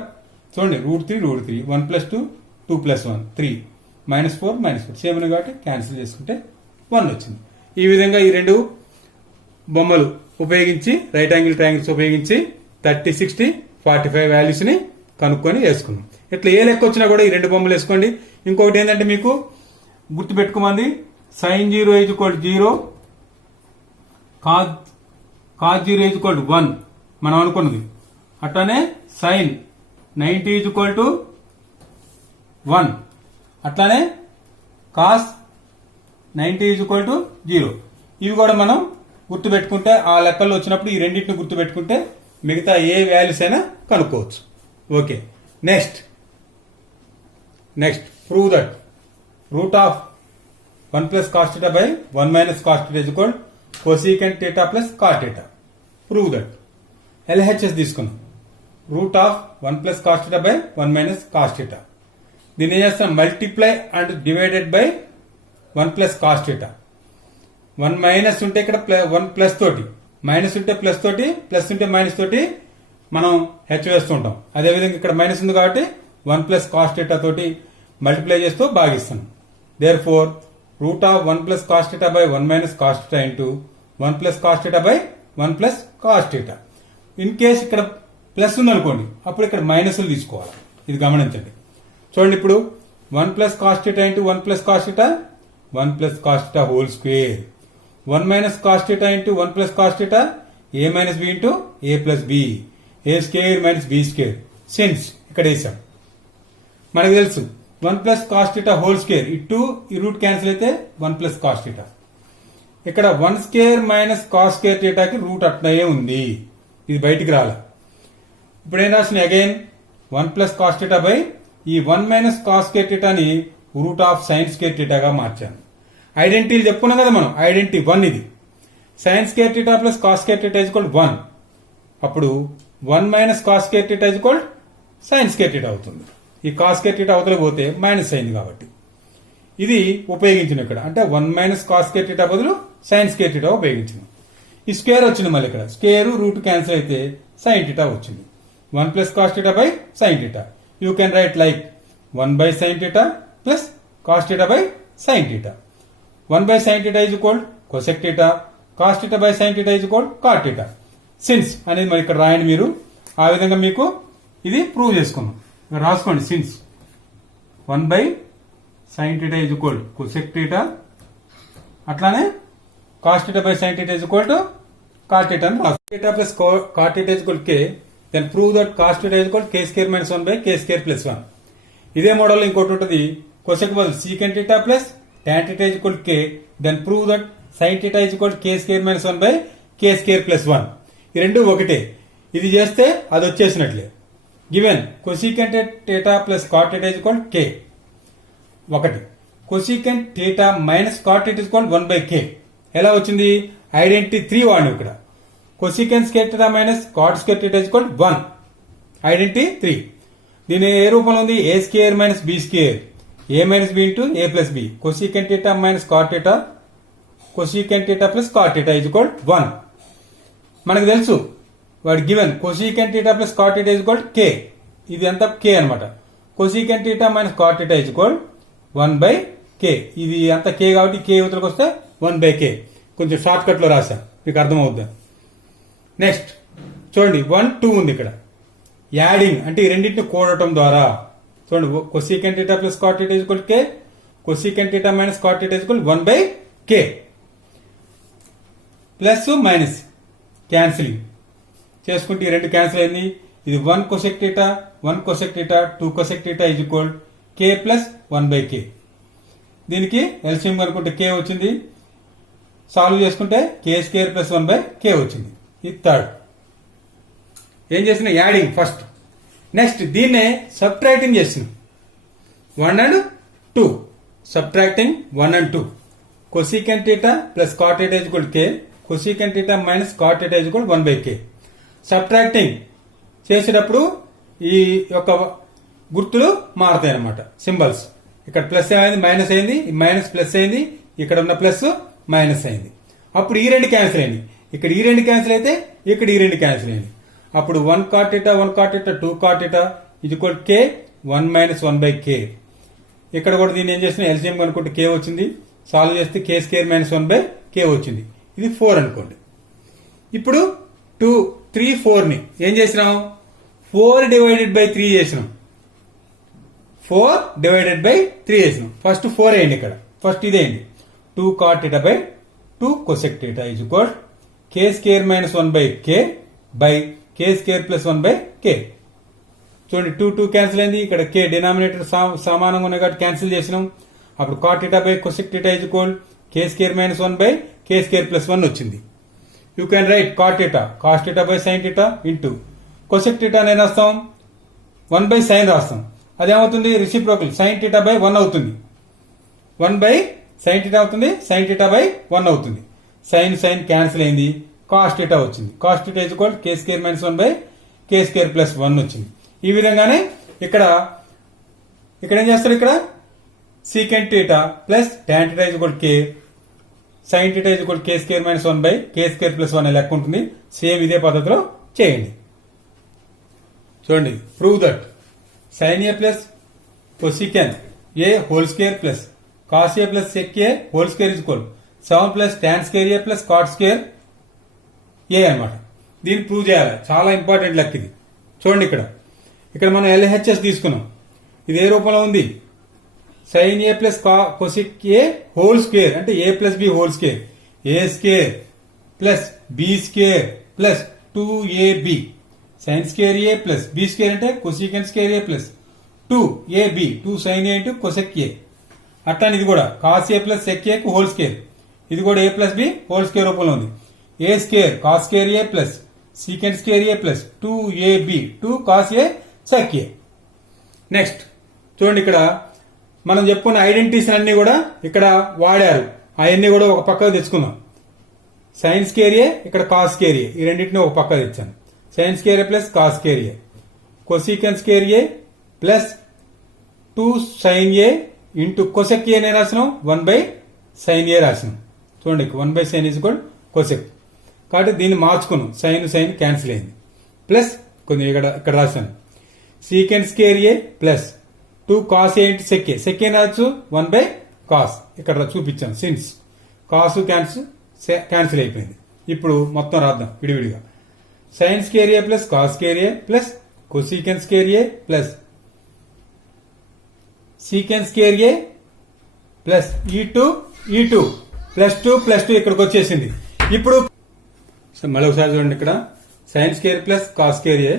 చూడండి √3 1 ప్లస్ 2 2 ప్లస్ 1 3 -4 సేమ్ ఉన్నాయి కాబట్టి క్యాన్సిల్ చేసుకుంటే 1 వచ్చింది. ఈ విధంగా ఈ రెండు బొమ్మలు ఉపయోగించి రైట్ యాంగిల్ ట్రయాంగిల్స్ ఉపయోగించి 30 60 45 వాల్యూస్ ని కనుక్కొని వేసుకున్నాం. ఇట్లా ఏ లెక్క వచ్చినా కూడా ఈ రెండు బొమ్మలు వేసుకోండి. ఇంకొకటి ఏంటంటే మీకు గుర్తు పెట్టుకోమంది, sin 0 = 0, cos 0 = 1 మనం అనుకున్నది. అట్లానే sin 90 = 1, అట్లానే cos 90 = 0. ఇవి కూడా మనం గుర్తు పెట్టుకుంటే ఆ లెక్కల్లో వచ్చినప్పుడు ఈ రెండింటిని గుర్తు పెట్టుకుంటే మిగతా ఏ వాల్యూస్ అయినా కనుక్కోవచ్చు. Okay, next prove that root of 1 plus cos theta by 1 minus cos theta is equal cosecant theta plus cot theta. Prove that LHS తీసుకున్నాం. Route of 1 plus cos theta by 1 minus cos theta. దీన్ని ఏం చేస్తాం, multiply and divided by 1 plus cos theta. 1 minus ఉంటే ఇక్కడ 1 ప్లస్ తోటి, మైనస్ ఉంటే ప్లస్ తోటి, ప్లస్ ఉంటే మైనస్ తోటి మనం హెచ్ వేస్తుంటాం. అదేవిధంగా ఇక్కడ మైనస్ ఉంది కాబట్టి 1 plus cos theta తోటి మల్టిప్లై చేస్తూ భాగిస్తాం. Therefore root of 1 plus cos theta by 1 minus cos theta into 1 plus cos theta by 1 plus cos theta. In case ఇక్కడ ప్లస్ ఉందనుకోండి, అప్పుడు ఇక్కడ మైనస్లు తీసుకోవాలి. ఇది గమనించండి. చూడండి ఇప్పుడు 1 plus cos theta into 1 plus cos theta 1 plus cos theta whole square. 1 minus cos theta into 1 plus cos theta a minus b into a plus b, a square minus b square. Since ఇక్కడ వేసాం. మనకు తెలుసు 1 plus cos theta whole square, ఇటు ఈ రూట్ క్యాన్సిల్ అయితే 1 plus cos theta. ఇక్కడ 1 square minus cos square theta కి రూట్ అట్లనే ఉంది, ఇది బయటికి రాల. ఇప్పుడు ఏం రాసిన again 1 plus cos theta by ఈ 1 minus cos స్క్వేర్ theta ని root of sin square theta గా మార్చాను. ఐడెంటిటీలు చెప్పుకున్నాం కదా మనం, ఐడెంటిటీ 1 ఇది. sin square theta plus cos square theta is equal 1. అప్పుడు 1 minus cos square theta is equal sin square theta అవుతుంది. ఈ cos స్క్వేర్ theta అవతల పోతే మైనస్ అయింది కాబట్టి ఇది ఉపయోగించిన ఇక్కడ, అంటే 1 minus cos స్క్వేర్ theta బదులు sin స్క్వేర్ theta ఉపయోగించిన. ఈ స్క్వేర్ వచ్చింది, మళ్ళీ ఇక్కడ స్క్వేర్ రూట్ క్యాన్సిల్ అయితే sin theta వచ్చింది. 1 plus cos theta by sin theta. You can write like 1 by sin theta plus cos theta by sin theta. 1 by sin theta is equal cosec theta, cos theta by sin theta is equal cot theta. Since అనేది మరి ఇక్కడ రాయండి మీరు. ఆ విధంగా మీకు ఇది ప్రూవ్ చేసుకున్నాం. ఇక్కడ రాసుకోండి since 1 by sin theta is equal cosec theta, అట్లానే cos theta by sin theta is equal to cot theta అని రాసుకోండి. theta plus cot theta is equal k, then prove that cos theta is equal k square minus 1 by k square plus 1. ఇదే మోడల్ ఇంకోటి ఉంటుంది, cosec బదులు secant theta plus tan theta is equal k, then prove that sin theta is equal k square minus 1 by k square plus 1. ఈ రెండు ఒకటే, ఇది చేస్తే అది వచ్చేసినట్లే. Given cosecant theta plus cot theta is equal k, ఒకటి. cosecant theta minus cot theta is equal 1 by k. ఎలా వచ్చింది, ఐడెంటిటీ 3 వాడిని ఇక్కడ. cosecant square theta minus cot square theta is equal 1. Identity 3. దీని ఏ రూపంలో ఉంది? A square minus b square, a minus b into a plus b, cosecant theta minus cot theta, cosecant theta plus cot theta is equal 1. మనకు తెలుసు వాడు given cosecant theta plus cot theta is equal k. ఇది ఎంత? కే అనమాట. Cosecant theta minus cot theta is equal 1/k. ఇది అంత కే కాబట్టి కే యువతలకు వస్తే 1/k. కొంచెం షార్ట్ కట్ లో రాశా, మీకు అర్థమవుద్దా? నెక్స్ట్ చూడండి 1, 2 ఉంది ఇక్కడ. యాడింగ్ అంటే ఈ రెండింటిని కూడటం ద్వారా చూడండి, cosecant theta plus cot theta is equal k, cosecant theta minus cot theta is equal 1/k. Plus minus cancelling చేసుకుంటే ఈ రెండు క్యాన్సిల్ అయింది. ఇది 1 cosec theta, 1 cosec theta, 2 cosec theta is equal k plus 1/k. దీనికి ఎల్సిఎం కనుకుంటే k వచ్చింది, సాల్వ్ చేసుకుంటే k స్క్వేర్ ప్లస్ 1/k వచ్చింది. ఇది థర్డ్. ఏం చేసిన? Adding first. నెక్స్ట్ దీన్నే సబ్ట్రాక్టింగ్ చేసిన 1 and 2. Subtracting 1 and 2. Cosecant theta plus cot theta is equal k, cosecant theta minus cot theta is equal 1/k. Subtracting చేసేటప్పుడు ఈ యొక్క గుర్తులు మారుతాయి అన్నమాట, సింబల్స్. ఇక్కడ ప్లస్ ఏమైంది? మైనస్ అయింది, మైనస్ ప్లస్ అయింది, ఇక్కడ ఉన్న ప్లస్ మైనస్ అయింది. అప్పుడు ఈ రెండు క్యాన్సిల్ అయింది. ఇక్కడ ఈ రెండు క్యాన్సిల్ అయితే ఇక్కడ ఈ రెండు క్యాన్సిల్ అయింది. అప్పుడు 1 cot theta, 1 cot theta, 2 cot theta is equal k 1 minus 1/k. ఇక్కడ కూడా దీన్ని ఏం చేసిన? ఎల్సిఎం కనుకుంటే k వచ్చింది, సాల్వ్ చేస్తే k స్క్వేర్ మైనస్ 1/k వచ్చింది. ఇది 4 అనుకోండి. ఇప్పుడు 2, 3, 4 ని ఏం చేసినాం? 4 డివైడెడ్ బై 3 చేసినాం. 4 డివైడెడ్ బై 3 చేసినాం. ఫస్ట్ 4 అయింది ఇక్కడ, ఫస్ట్ ఇదేంటి? 2 cot theta by 2 cosec theta is equal k square minus 1/k by k square plus 1/k. చూడండి 2, 2 క్యాన్సిల్ అయింది. ఇక్కడ k డినామినేటర్ సమానంగా ఉన్నాయి కాబట్టి క్యాన్సిల్ చేసినాం. అప్పుడు cot theta by cosec theta is equal k square minus 1/k square plus 1 వచ్చింది. You can write cot theta, cos theta by sine theta into cosec theta నేను రాస్తాం 1/sin రాస్తాం. అదేమవుతుంది? రెసిప్రోకల్ సైన్ థీటా బై 1 అవుతుంది. 1/sin థీటా అవుతుంది, సైన్ థీటా బై 1 అవుతుంది. సైన్ సైన్ క్యాన్సిల్ అయింది, కాస్ థీటా వచ్చింది. Cos theta is equal k square minus 1/k square plus 1 వచ్చింది. ఈ విధంగానే ఇక్కడ ఏం చేస్తారు? ఇక్కడ secant theta plus tan theta is equal k, sine theta is equal k square minus 1/k square plus 1 లెక్క ఉంటుంది. సేమ్ ఇదే పద్ధతిలో చేయండి. చూడండి, prove that sine A plus cosecant A whole square plus cos A plus sec a whole square is equal 7 plus tan square a plus cot square a అనమాట. దీన్ని ప్రూవ్ చేయాలి, చాలా ఇంపార్టెంట్ లెక్క ఇది. చూడండి ఇక్కడ మనం LHS తీసుకున్నాం. ఇది ఏ రూపంలో ఉంది? Sine A plus cosec a whole square అంటే a plus b whole square, A square plus b square plus 2ab. Sine square a plus b square అంటే cosecant square a plus 2ab, 2 sine a into cosec a. అట్లానే ఇది కూడా cos A plus sec a whole square, ఇది కూడా a plus b whole square రూపంలో ఉంది. A square cos square a plus secant square a plus 2ab, 2 cos A sec A. Next చూడండి, ఇక్కడ మనం చెప్పుకున్న ఐడెంటిటీస్ అన్ని కూడా ఇక్కడ వాడారు. అవన్నీ కూడా ఒక పక్కకు తెచ్చుకుందాం. సైన్ స్క్వేర్ ఏ, ఇక్కడ కాస్ స్క్వేర్ ఏ, ఈ రెండింటిని ఒక పక్క తెచ్చాను. Sign square a plus cos square a, cosecant square a plus 2 sine a into cosec ఏ నేను రాసినాం 1/sin ఏ రాసినాం. చూడండి 1/sin ఈజ్ ఈక్వల్ కొసెక్ కాబట్టి దీన్ని మార్చుకున్నాం. సైన్ క్యాన్సిల్ అయింది. ప్లస్ కొన్ని ఇక్కడ రాశాను secant square a plus 2 cos a into sec a, sec a రాచ్చు 1/cos. ఇక్కడ చూపించాను సిన్స్ కాస్ క్యాన్సిల్ అయిపోయింది. ఇప్పుడు మొత్తం రాద్దాం విడివిడిగా. Sine square a plus cos square a plus cosecant square a plus secant square a plus ఈ2 ప్లస్ 2 ఇక్కడికి వచ్చేసింది. ఇప్పుడు మళ్ళీ ఒకసారి చూడండి, ఇక్కడ sine square plus cos square a,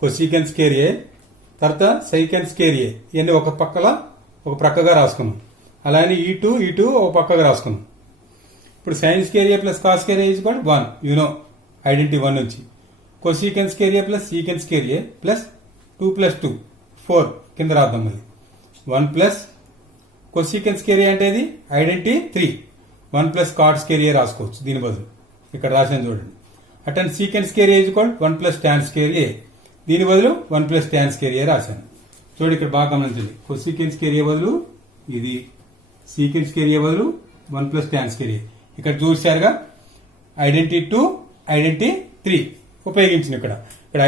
cosecant square a, తర్వాత సైకెంట్ స్క్వేర్ ఏ, ఇవన్నీ ఒక ప్రక్కగా రాసుకున్నాం. అలానే ఈ2 ఒక పక్కగా రాసుకున్నాం. ఇప్పుడు sign square a plus cos square a is equal 1, you know identity 1 నుంచి. Cosecant square a plus secant square a plus 2 + 2 4 కింద రాద్దాం. మళ్ళీ 1 ప్లస్ కొసీకెంట్ స్క్వేర్ ఏ అంటే ఇది identity 3, 1 plus cot square a రాసుకోవచ్చు దీని బదులు. ఇక్కడ రాసాను చూడండి. అటెండ్ secant square a is equal 1 plus tan square a దీని బదులు 1 ప్లస్ tan స్క్వేర్ ఏ రాశాను. చూడండి ఇక్కడ బాగా గమనించండి. కొసీకెన్ స్క్వేర్ ఏ బదులు ఇది, సీకెన్ స్క్వేర్ ఏ బదులు 1 ప్లస్ tan స్క్వేర్ ఏ. ఇక్కడ చూశారుగా ఐడెంటిటీ 2, ఐడెంటిటీ 3 ఉపయోగించిన ఇక్కడ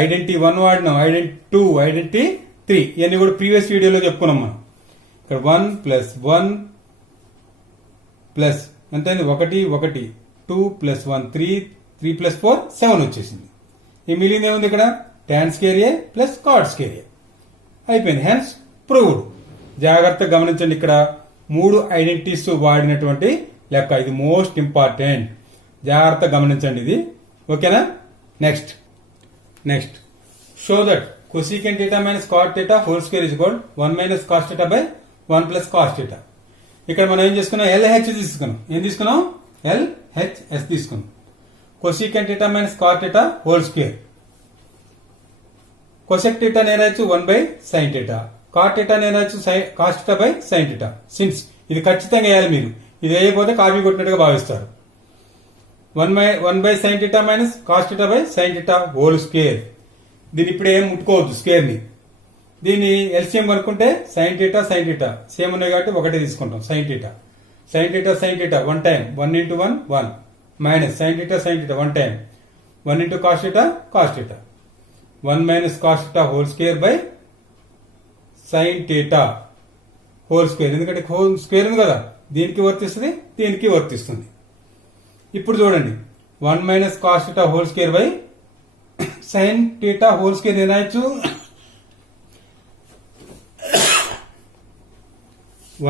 ఐడెంటిటీ 1 వాడినాం, ఐడెంటిటీ 2, ఐడెంటిటీ 3 ఇవన్నీ కూడా ప్రీవియస్ వీడియోలో చెప్పుకున్నాం మనం. ఇక్కడ 1 ప్లస్ 1 ప్లస్ ఎంత అయింది 1 1 2 ప్లస్ 1 3 ప్లస్ 4 7 వచ్చేసింది. ఈ మిగిలింది ఏముంది ఇక్కడ tan square a plus cot square ఏ అయిపోయింది. Hence proved. జాగ్రత్తగా గమనించండి ఇక్కడ 3 ఐడెంటిటీస్ వాడినటువంటి లెక్క. ఇది మోస్ట్ ఇంపార్టెంట్. జాగ్రత్తగా గమనించండి ఇది. ఓకేనా. Next show that cosecant theta minus cot theta whole square is equal 1 minus cos theta by 1 plus cos theta. ఇక్కడ మనం ఏం చేసుకున్నాం LH తీసుకున్నాం. ఏం తీసుకున్నాం LHS తీసుకున్నాం. cosecant theta minus cot theta whole square. cosec theta నేను రాయొచ్చు 1 by sin theta. cot theta నేను రాయొచ్చు cos theta by sin theta. Since ఇది ఖచ్చితంగా వేయాలి మీరు. ఇది వేయకపోతే కాపీ కొట్టినట్టుగా భావిస్తారు. 1 by sin theta minus cos theta by sin theta whole square. దీన్ని ఇప్పుడు ఏం ముట్టుకోవద్దు స్క్వేర్ ని. దీన్ని ఎల్సిఎం కనుక్కుంటే sin theta సేమ్ ఉన్నాయి కాబట్టి ఒకటే తీసుకుంటాం. sin theta 1 time 1 into 1 1 minus sin theta 1 time 1 into cos theta 1 minus cos theta whole square by sin theta whole square. ఎందుకంటే హోల్ స్క్వేర్ ఉంది కదా, దీనికి వర్తిస్తుంది, దీనికి వర్తిస్తుంది. ఇప్పుడు చూడండి 1 minus cos theta whole square by sin theta whole square నేను రాయొచ్చు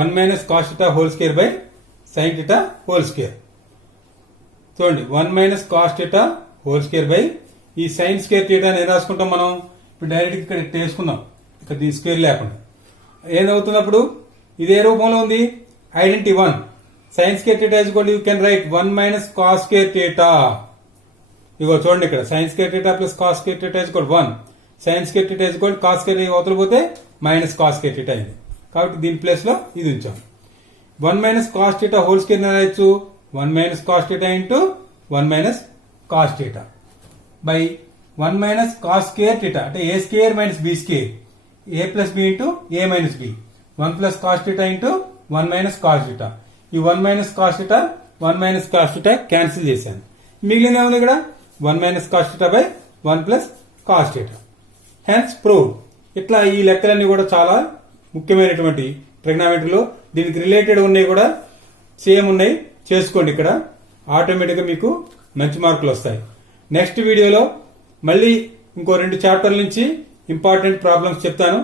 1 minus cos theta whole square by sin theta whole square. చూడండి 1 minus cos theta whole square by ఈ sin square theta ఏం రాసుకుంటాం మనం. ఇప్పుడు డైరెక్ట్ ఇక్కడ వేసుకుందాం, ఇక్కడ దీని స్క్వేర్ లేకుండా. ఏమవుతున్నప్పుడు ఇది ఏ రూపంలో ఉంది identity 1 sin square theta is equal to you can write 1 minus cos square theta. ఇగో చూడండి ఇక్కడ sin square theta plus cos square theta is equal to 1. sin square theta is equal to cos square అవతల పోతే మైనస్ cos square theta అయింది. కాబట్టి దీని ప్లేస్ లో ఇది ఉంచాం. 1 minus cos theta whole square రాయొచ్చు 1 minus cos theta into 1 minus cos theta by 1 minus cos square theta అంటే a square minus b square, a plus b into a minus b, 1 plus cos theta into 1 minus cos theta. ఈ 1 minus cos theta 1 minus cos theta cancel చేశాను. మిగిలిన ఏముంది ఇక్కడ 1 minus cos theta by 1 plus cos theta. Hence proved. ఇట్లా ఈ లెక్కలన్నీ కూడా చాలా ముఖ్యమైనటువంటి ట్రిగ్నామెట్రీలో దీనికి రిలేటెడ్ ఉన్నాయి కూడా సేమ్ ఉన్నాయి, చేసుకోండి. ఇక్కడ ఆటోమేటిక్గా మీకు మంచి మార్కులు వస్తాయి. నెక్స్ట్ వీడియోలో మళ్ళీ ఇంకో 2 చాప్టర్ల నుంచి ఇంపార్టెంట్ ప్రాబ్లమ్స్ చెప్తాను.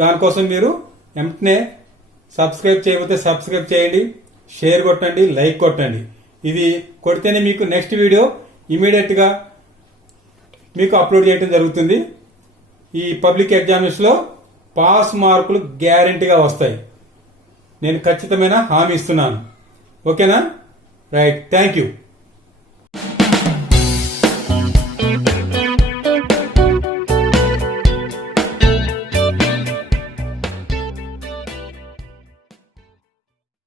దానికోసం మీరు వెంటనే సబ్స్క్రైబ్ చేయకపోతే సబ్స్క్రైబ్ చేయండి, షేర్ కొట్టండి, లైక్ కొట్టండి. ఇది కొడితేనే మీకు నెక్స్ట్ వీడియో ఇమీడియట్ గా మీకు అప్లోడ్ చేయడం జరుగుతుంది. ఈ పబ్లిక్ ఎగ్జామ్స్ లో పాస్ మార్కులు గ్యారెంటీగా వస్తాయి, నేను ఖచ్చితమైన హామీ ఇస్తున్నాను. ఓకేనా. రైట్. Thank you.